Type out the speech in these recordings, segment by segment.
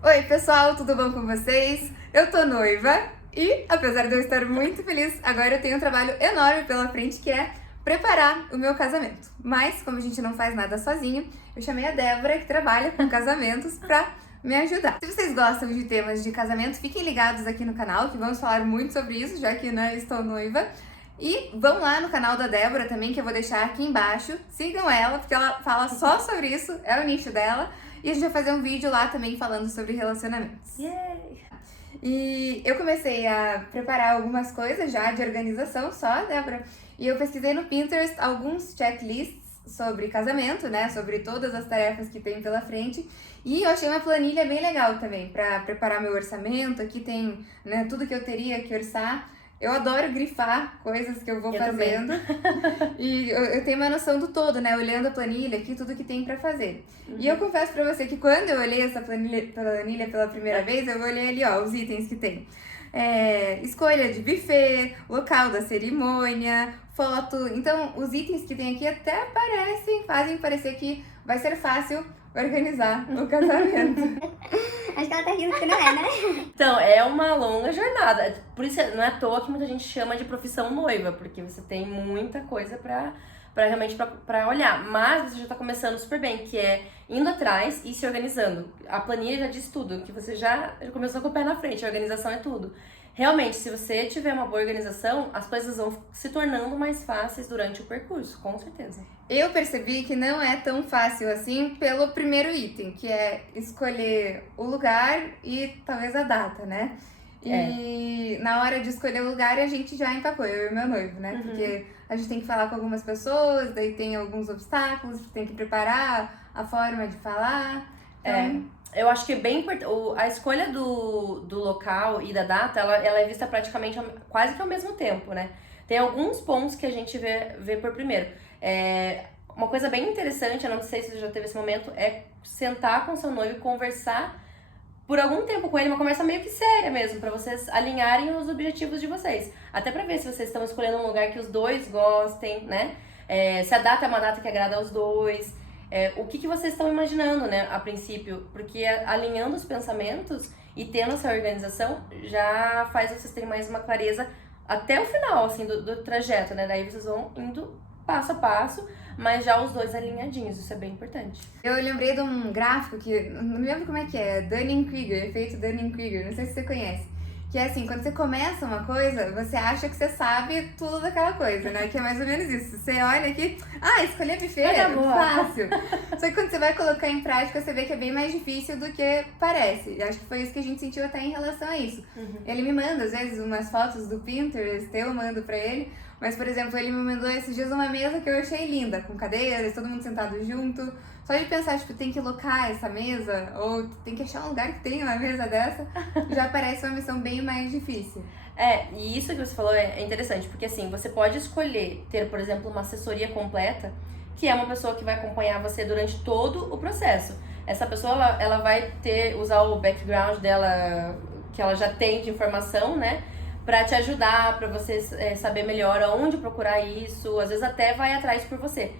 Oi, pessoal, tudo bom com vocês? Eu tô noiva e, apesar de eu estar muito feliz, agora eu tenho um trabalho enorme pela frente que é preparar o meu casamento. Mas, como a gente não faz nada sozinho, eu chamei a Débora, que trabalha com casamentos, pra me ajudar. Se vocês gostam de temas de casamento, fiquem ligados aqui no canal, que vamos falar muito sobre isso, já que estou noiva. E vão lá no canal da Débora também, que eu vou deixar aqui embaixo. Sigam ela, porque ela fala só sobre isso, é o nicho dela. E a gente vai fazer um vídeo lá também falando sobre relacionamentos. Yay! E eu comecei a preparar algumas coisas já de organização só, Débora. E eu pesquisei no Pinterest alguns checklists sobre casamento, né? Sobre todas as tarefas que tem pela frente. E eu achei uma planilha bem legal também para preparar meu orçamento. Aqui tem, né, tudo que eu teria que orçar. Eu adoro grifar coisas que eu vou fazendo. E eu tenho uma noção do todo, né? Olhando a planilha aqui, tudo que tem pra fazer. E eu confesso pra você que quando eu olhei essa planilha pela primeira vez, eu olhei ali, ó, os itens que tem. Escolha de buffet, local da cerimônia, foto. Então, os itens que tem aqui até fazem parecer que vai ser fácil organizar o casamento. Acho que ela tá rindo porque não é, né? Então, é uma longa jornada. Por isso, não é à toa que muita gente chama de profissão noiva, porque você tem muita coisa pra realmente pra olhar. Mas você já tá começando super bem, que é indo atrás e se organizando. A planilha já diz tudo, que você já começou com o pé na frente, a organização é tudo. Realmente, se você tiver uma boa organização, as coisas vão se tornando mais fáceis durante o percurso, com certeza. Eu percebi que não é tão fácil assim pelo primeiro item, que é escolher o lugar e talvez a data, né? E na hora de escolher o lugar a gente já empacou, eu e meu noivo, né? Porque a gente tem que falar com algumas pessoas, daí tem alguns obstáculos, tem que preparar a forma de falar. Então... Eu acho que é bem importante. A escolha do local e da data, ela é vista praticamente quase que ao mesmo tempo, né? Tem alguns pontos que a gente vê por primeiro. Uma coisa bem interessante, eu não sei se você já teve esse momento, é sentar com seu noivo e conversar por algum tempo com ele, uma conversa meio que séria mesmo, pra vocês alinharem os objetivos de vocês. Até pra ver se vocês estão escolhendo um lugar que os dois gostem, né? Se a data é uma data que agrada aos dois. O que vocês estão imaginando, né, a princípio? Porque alinhando os pensamentos e tendo essa organização já faz vocês terem mais uma clareza até o final, assim, do trajeto, né? Daí vocês vão indo passo a passo, mas já os dois alinhadinhos, isso é bem importante. Eu lembrei de um gráfico que, não me lembro como é que é, Dunning-Kruger, efeito Dunning-Kruger, não sei se você conhece. Que é assim, quando você começa uma coisa, você acha que você sabe tudo daquela coisa, né? Que é mais ou menos isso. Você olha aqui, escolher buffet é fácil. Só que quando você vai colocar em prática, você vê que é bem mais difícil do que parece. E acho que foi isso que a gente sentiu até em relação a isso. Ele me manda, às vezes, umas fotos do Pinterest, eu mando pra ele. Mas, por exemplo, ele me mandou esses dias uma mesa que eu achei linda, com cadeiras, todo mundo sentado junto. Só de pensar, tipo, tem que locar essa mesa, ou tem que achar um lugar que tenha uma mesa dessa, já parece uma missão bem mais difícil. E isso que você falou é interessante, porque assim, você pode escolher ter, por exemplo, uma assessoria completa, que é uma pessoa que vai acompanhar você durante todo o processo. Essa pessoa, ela vai usar o background dela, que ela já tem de informação, né? Pra te ajudar, pra você saber melhor aonde procurar isso, às vezes até vai atrás por você.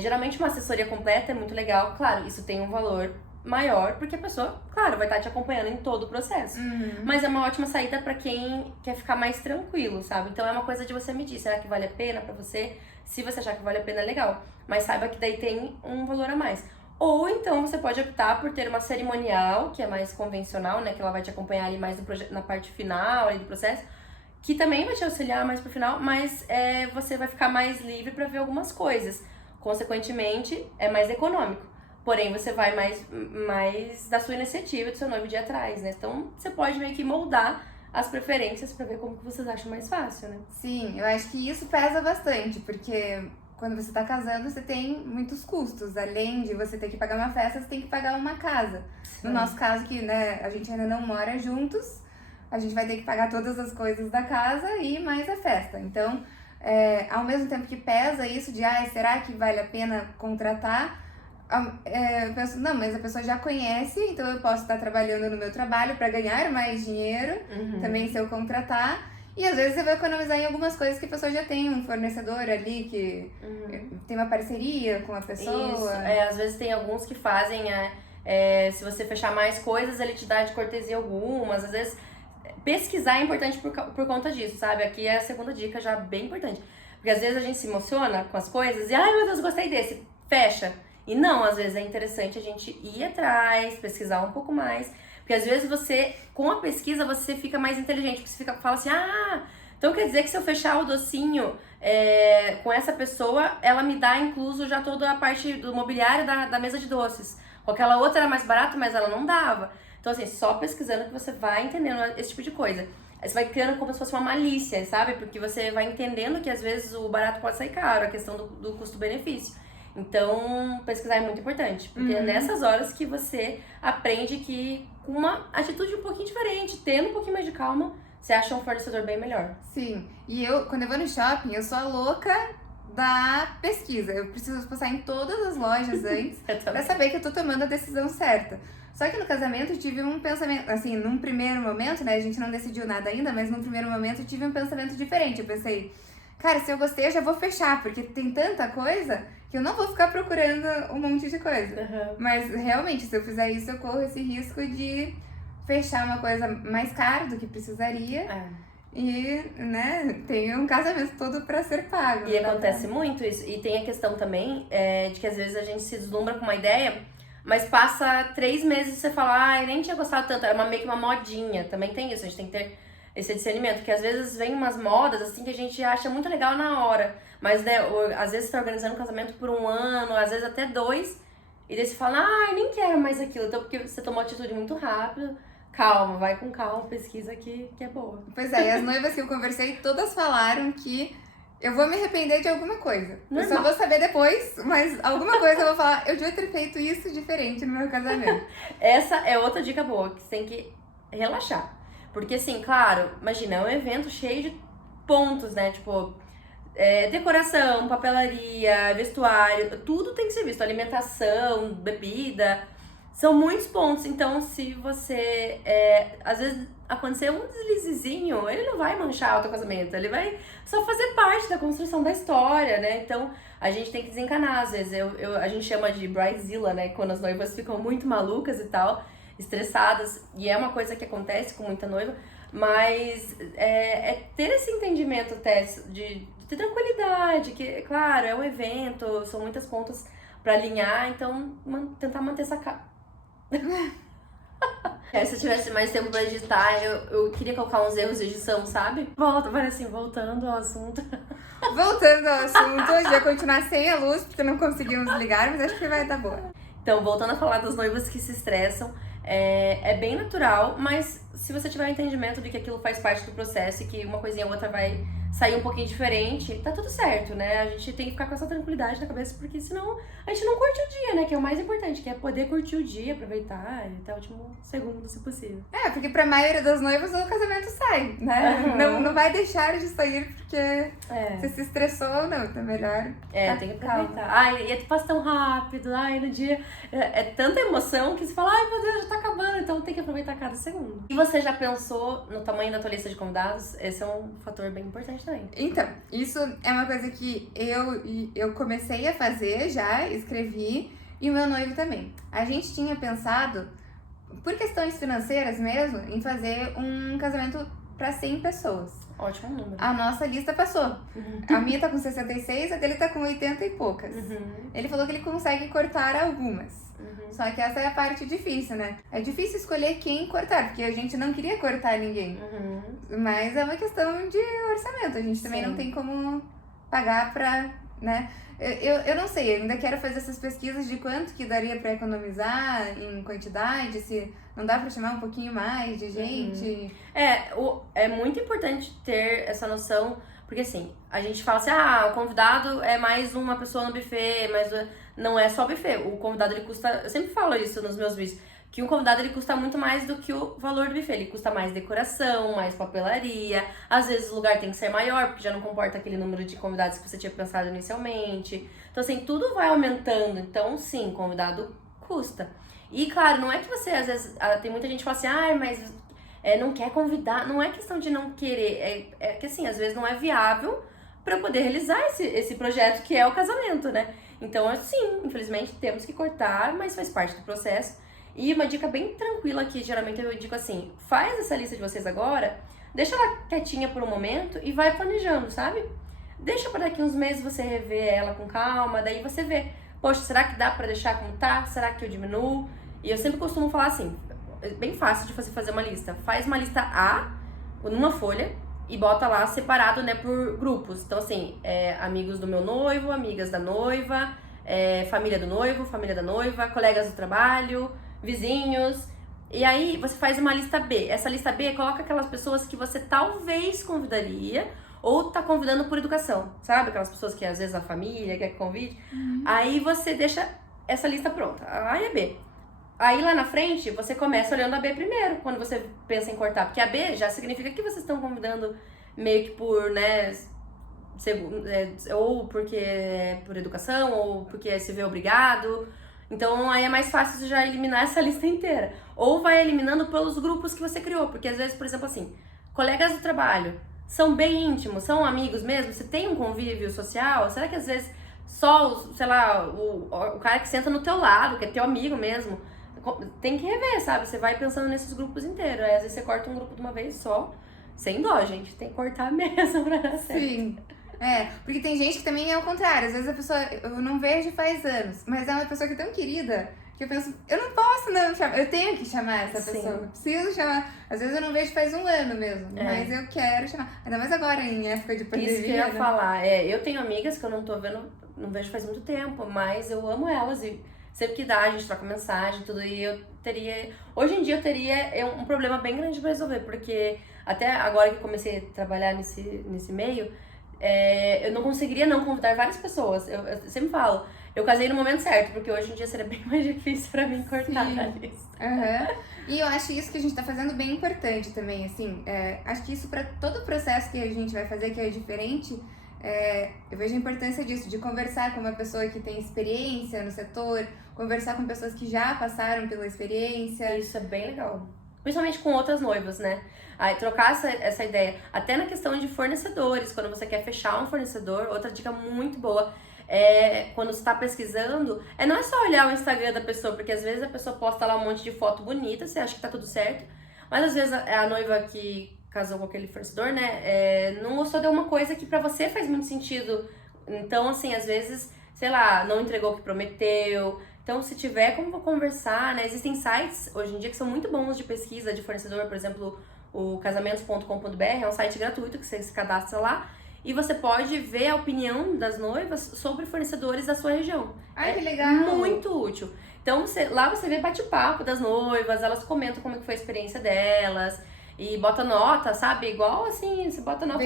Geralmente uma assessoria completa é muito legal, claro, isso tem um valor maior, porque a pessoa, claro, vai estar te acompanhando em todo o processo. Mas é uma ótima saída pra quem quer ficar mais tranquilo, sabe? Então é uma coisa de você medir, será que vale a pena pra você? Se você achar que vale a pena, é legal. Mas saiba que daí tem um valor a mais. Ou então você pode optar por ter uma cerimonial, que é mais convencional, né? Que ela vai te acompanhar ali mais na parte final ali do processo, que também vai te auxiliar mais pro final, mas você vai ficar mais livre para ver algumas coisas. Consequentemente, é mais econômico. Porém, você vai mais da sua iniciativa, do seu noivo de ir atrás, né? Então, você pode meio que moldar as preferências para ver como que vocês acham mais fácil, né? Sim, eu acho que isso pesa bastante, porque quando você tá casando, você tem muitos custos. Além de você ter que pagar uma festa, você tem que pagar uma casa. Sim. No nosso caso, que né, a gente ainda não mora juntos, a gente vai ter que pagar todas as coisas da casa e mais a festa. Então, ao mesmo tempo que pesa isso de, será que vale a pena contratar? Eu penso, não, mas a pessoa já conhece, então eu posso estar trabalhando no meu trabalho para ganhar mais dinheiro, também se eu contratar. E às vezes eu vou economizar em algumas coisas que a pessoa já tem um fornecedor ali que tem uma parceria com a pessoa. Isso, às vezes tem alguns que fazem Se você fechar mais coisas, ele te dá de cortesia algumas. Às vezes, pesquisar é importante por conta disso, sabe? Aqui é a segunda dica já bem importante. Porque às vezes a gente se emociona com as coisas e, ai meu Deus, gostei desse, fecha. E não, às vezes é interessante a gente ir atrás, pesquisar um pouco mais. Porque às vezes você, com a pesquisa, você fica mais inteligente. Porque você fala assim, então quer dizer que se eu fechar o docinho com essa pessoa, ela me dá incluso já toda a parte do mobiliário da mesa de doces. Com aquela outra era mais barato, mas ela não dava. Então assim, só pesquisando que você vai entendendo esse tipo de coisa. Aí você vai criando como se fosse uma malícia, sabe? Porque você vai entendendo que às vezes o barato pode sair caro, a questão do custo-benefício. Então, pesquisar é muito importante, porque é nessas horas que você aprende que com uma atitude um pouquinho diferente, tendo um pouquinho mais de calma, você acha um fornecedor bem melhor. Sim, e quando eu vou no shopping, eu sou a louca da pesquisa. Eu preciso passar em todas as lojas antes pra saber que eu tô tomando a decisão certa. Só que no casamento eu tive um pensamento, assim, num primeiro momento, né, a gente não decidiu nada ainda, mas num primeiro momento eu tive um pensamento diferente. Eu pensei, cara, se eu gostei eu já vou fechar, porque tem tanta coisa que eu não vou ficar procurando um monte de coisa. Mas realmente, se eu fizer isso, eu corro esse risco de fechar uma coisa mais cara do que precisaria. E, né, tem um casamento todo pra ser pago. E acontece muito isso. E tem a questão também de que às vezes a gente se deslumbra com uma ideia, mas passa 3 meses e você fala, eu nem tinha gostado tanto, era meio que uma modinha. Também tem isso, a gente tem que ter esse discernimento, que às vezes vem umas modas assim que a gente acha muito legal na hora, mas né, às vezes você tá organizando um casamento por 1 ano, às vezes até 2, e daí você fala, eu nem quero mais aquilo, então porque você tomou atitude muito rápido. Calma, vai com calma, pesquisa que é boa. Pois é, e as noivas que eu conversei, todas falaram que eu vou me arrepender de alguma coisa. Eu só vou saber depois, mas alguma coisa eu vou falar, eu devia ter feito isso diferente no meu casamento. Essa é outra dica boa, que você tem que relaxar. Porque assim, claro, imagina, é um evento cheio de pontos, né? Tipo, decoração, papelaria, vestuário, tudo tem que ser visto. Alimentação, bebida, são muitos pontos. Então, se você, às vezes, acontecer um deslizezinho, ele não vai manchar o teu casamento, ele vai só fazer parte da construção da história, né? Então, a gente tem que desencanar, às vezes. A gente chama de bridezilla, né? Quando as noivas ficam muito malucas e tal, estressadas, e é uma coisa que acontece com muita noiva, mas ter esse entendimento até de tranquilidade, que, claro, é um evento, são muitas pontas pra alinhar, então tentar manter essa se eu tivesse mais tempo pra editar, eu queria colocar uns erros de edição, sabe? Voltando ao assunto. Voltando ao assunto, a gente vai continuar sem a luz, porque não conseguimos ligar, mas acho que vai dar boa. Então, voltando a falar das noivas que se estressam, é bem natural, mas se você tiver o entendimento de que aquilo faz parte do processo e que uma coisinha ou outra vai sair um pouquinho diferente, tá tudo certo, né? A gente tem que ficar com essa tranquilidade na cabeça, porque senão a gente não curte o dia, né? Que é o mais importante, que é poder curtir o dia, aproveitar até o último segundo, se possível. Porque pra maioria das noivas o casamento sai, né? Não vai deixar de sair porque você se estressou ou não, tá melhor. Tem que aproveitar. E passa tão rápido, no dia é tanta emoção que você fala, meu Deus, já tá acabando, então tem que aproveitar cada segundo. E você já pensou no tamanho da tua lista de convidados? Esse é um fator bem importante também. Então, isso é uma coisa que eu comecei a fazer já, escrevi, e o meu noivo também. A gente tinha pensado, por questões financeiras mesmo, em fazer um casamento para 100 pessoas. Ótimo número. A nossa lista passou. A minha tá com 66, a dele tá com 80 e poucas. Ele falou que ele consegue cortar algumas. Só que essa é a parte difícil, né? É difícil escolher quem cortar, porque a gente não queria cortar ninguém. Mas é uma questão de orçamento. A gente também não tem como pagar pra, né? Eu não sei, eu ainda quero fazer essas pesquisas de quanto que daria pra economizar em quantidade, se não dá pra chamar um pouquinho mais de gente. É muito importante ter essa noção, porque assim, a gente fala assim, o convidado é mais uma pessoa no buffet, mas não é só buffet. O convidado, ele custa, eu sempre falo isso nos meus vídeos, que um convidado ele custa muito mais do que o valor do buffet. Ele custa mais decoração, mais papelaria. Às vezes o lugar tem que ser maior, porque já não comporta aquele número de convidados que você tinha pensado inicialmente. Então, assim, tudo vai aumentando. Então, sim, convidado custa. E, claro, não é que você, às vezes, tem muita gente que fala assim, mas não quer convidar. Não é questão de não querer. É que, assim, às vezes não é viável para poder realizar esse projeto que é o casamento, né? Então, sim, infelizmente, temos que cortar, mas faz parte do processo. E uma dica bem tranquila que geralmente eu digo assim, faz essa lista de vocês agora, deixa ela quietinha por um momento e vai planejando, sabe? Deixa para daqui uns meses você rever ela com calma, daí você vê, poxa, será que dá para deixar como tá? Será que eu diminuo? E eu sempre costumo falar assim, é bem fácil de você fazer uma lista. Faz uma lista A numa folha e bota lá separado, né, por grupos. Então assim, amigos do meu noivo, amigas da noiva, família do noivo, família da noiva, colegas do trabalho, vizinhos. E aí você faz uma lista B. Essa lista B coloca aquelas pessoas que você talvez convidaria ou tá convidando por educação, sabe? Aquelas pessoas que às vezes a família quer que convide. Aí você deixa essa lista pronta, a A e a B. Aí lá na frente você começa olhando a B primeiro, quando você pensa em cortar. Porque a B já significa que vocês estão convidando meio que por, né, ou porque é por educação, ou porque se vê obrigado. Então aí é mais fácil de já eliminar essa lista inteira. Ou vai eliminando pelos grupos que você criou, porque às vezes, por exemplo assim, colegas do trabalho são bem íntimos, são amigos mesmo, você tem um convívio social, será que às vezes só, sei lá, o cara que senta no teu lado, que é teu amigo mesmo, tem que rever, sabe? Você vai pensando nesses grupos inteiros, aí às vezes você corta um grupo de uma vez só, sem dó, gente, tem que cortar mesmo pra dar certo. Sim. Porque tem gente que também é o contrário. Às vezes a pessoa, eu não vejo faz anos, mas é uma pessoa que é tão querida que eu penso, eu não posso não chamar, eu tenho que chamar essa pessoa, eu preciso chamar. Às vezes eu não vejo faz um ano mesmo, mas eu quero chamar. Ainda mais agora em época de pandemia. Isso que eu ia né? falar, eu tenho amigas que eu não tô vendo, não vejo faz muito tempo, mas eu amo elas e sempre que dá a gente troca mensagem e tudo, e eu teria, hoje em dia eu teria um problema bem grande pra resolver, porque até agora que eu comecei a trabalhar nesse meio, eu não conseguiria não convidar várias pessoas. Eu sempre falo, eu casei no momento certo, porque hoje em dia seria bem mais difícil pra mim cortar a lista. E eu acho isso que a gente tá fazendo bem importante também, assim, acho que isso pra todo o processo que a gente vai fazer, que é diferente, eu vejo a importância disso, de conversar com uma pessoa que tem experiência no setor, conversar com pessoas que já passaram pela experiência. Isso é bem legal. Principalmente com outras noivas, né? Aí trocar essa ideia. Até na questão de fornecedores, quando você quer fechar um fornecedor, outra dica muito boa quando você está pesquisando, não é só olhar o Instagram da pessoa, porque às vezes a pessoa posta lá um monte de foto bonita, você acha que tá tudo certo, mas às vezes a noiva que casou com aquele fornecedor, né, não gostou de uma coisa que pra você faz muito sentido. Então, assim, às vezes, sei lá, não entregou o que prometeu. Então, se tiver como conversar, né, existem sites hoje em dia que são muito bons de pesquisa de fornecedor, por exemplo, o casamentos.com.br é um site gratuito que você se cadastra lá e você pode ver a opinião das noivas sobre fornecedores da sua região. Ai, que legal! Muito útil. Então, lá você vê bate-papo das noivas, elas comentam como que foi a experiência delas e bota nota, sabe? Igual assim, você bota nota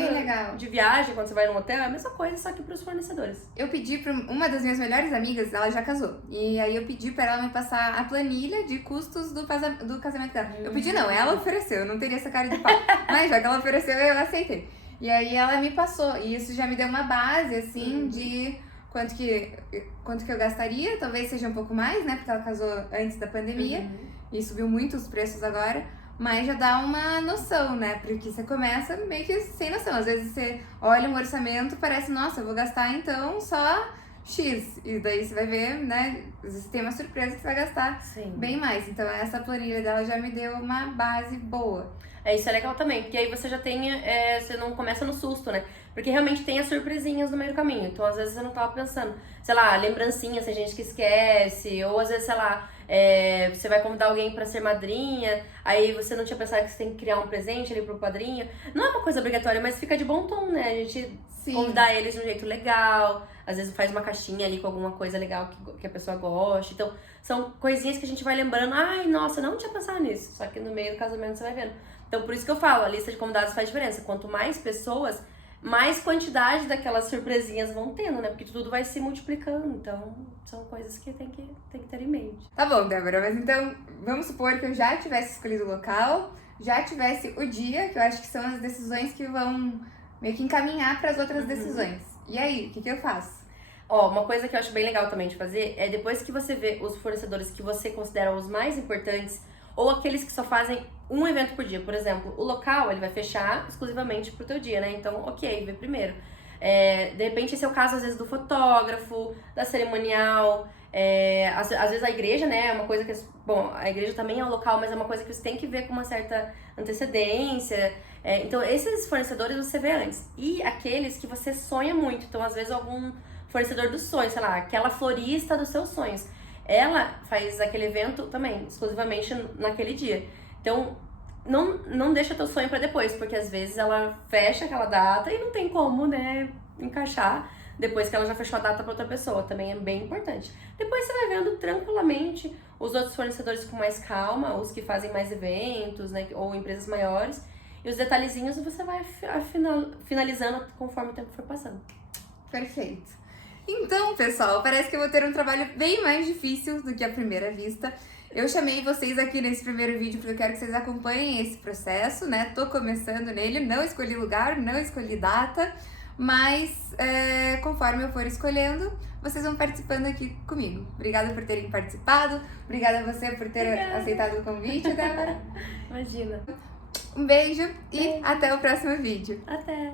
de viagem quando você vai num hotel, é a mesma coisa, só que pros fornecedores. Eu pedi pra uma das minhas melhores amigas, ela já casou, e aí eu pedi pra ela me passar a planilha de custos do casamento dela. Eu pedi não, ela ofereceu, eu não teria essa cara de pau, mas já que ela ofereceu, eu aceitei. E aí ela me passou, e isso já me deu uma base, assim, de quanto que eu gastaria, talvez seja um pouco mais, né, porque ela casou antes da pandemia, e subiu muito os preços agora. Mas já dá uma noção, né? Porque você começa meio que sem noção. Às vezes você olha um orçamento e parece, nossa, eu vou gastar então só X. E daí você vai ver, né? Às vezes tem uma surpresa que você vai gastar bem mais. Então essa planilha dela já me deu uma base boa. Isso é legal também, porque aí você já tem, você não começa no susto, né? Porque realmente tem as surpresinhas no meio do caminho. Então, às vezes, você não tava pensando, sei lá, lembrancinhas, tem gente que esquece, ou às vezes, sei lá, você vai convidar alguém pra ser madrinha, aí você não tinha pensado que você tem que criar um presente ali pro padrinho. Não é uma coisa obrigatória, mas fica de bom tom, né? A gente convidar eles de um jeito legal, às vezes faz uma caixinha ali com alguma coisa legal que a pessoa goste. Então, são coisinhas que a gente vai lembrando, ai, nossa, não tinha pensado nisso. Só que no meio do casamento você vai vendo. Então, por isso que eu falo, a lista de convidados faz diferença. Quanto mais pessoas, mais quantidade daquelas surpresinhas vão tendo, né? Porque tudo vai se multiplicando. Então, são coisas que tem que ter em mente. Tá bom, Débora, mas então, vamos supor que eu já tivesse escolhido o local, já tivesse o dia, que eu acho que são as decisões que vão meio que encaminhar para as outras decisões. E aí, o que eu faço? Uma coisa que eu acho bem legal também de fazer é depois que você vê os fornecedores que você considera os mais importantes, ou aqueles que só fazem um evento por dia. Por exemplo, o local, ele vai fechar exclusivamente pro teu dia, né? Então, ok, vê primeiro. De repente, esse é o caso, às vezes, do fotógrafo, da cerimonial. Às vezes a igreja, né, é uma coisa que... Bom, a igreja também é um local, mas é uma coisa que você tem que ver com uma certa antecedência. Então, esses fornecedores você vê antes. E aqueles que você sonha muito. Então, às vezes, algum fornecedor dos sonhos, sei lá, aquela florista dos seus sonhos. Ela faz aquele evento também, exclusivamente naquele dia. Então, não deixa teu sonho pra depois, porque às vezes ela fecha aquela data e não tem como, né, encaixar depois que ela já fechou a data pra outra pessoa. Também é bem importante. Depois você vai vendo tranquilamente os outros fornecedores com mais calma, os que fazem mais eventos, né, ou empresas maiores. E os detalhezinhos você vai finalizando conforme o tempo for passando. Perfeito. Então, pessoal, parece que eu vou ter um trabalho bem mais difícil do que à primeira vista. Eu chamei vocês aqui nesse primeiro vídeo porque eu quero que vocês acompanhem esse processo, né? Tô começando nele, não escolhi lugar, não escolhi data, mas conforme eu for escolhendo, vocês vão participando aqui comigo. Obrigada por terem participado, obrigada a você por ter aceitado o convite, Débora. Imagina. Um beijo e até o próximo vídeo. Até!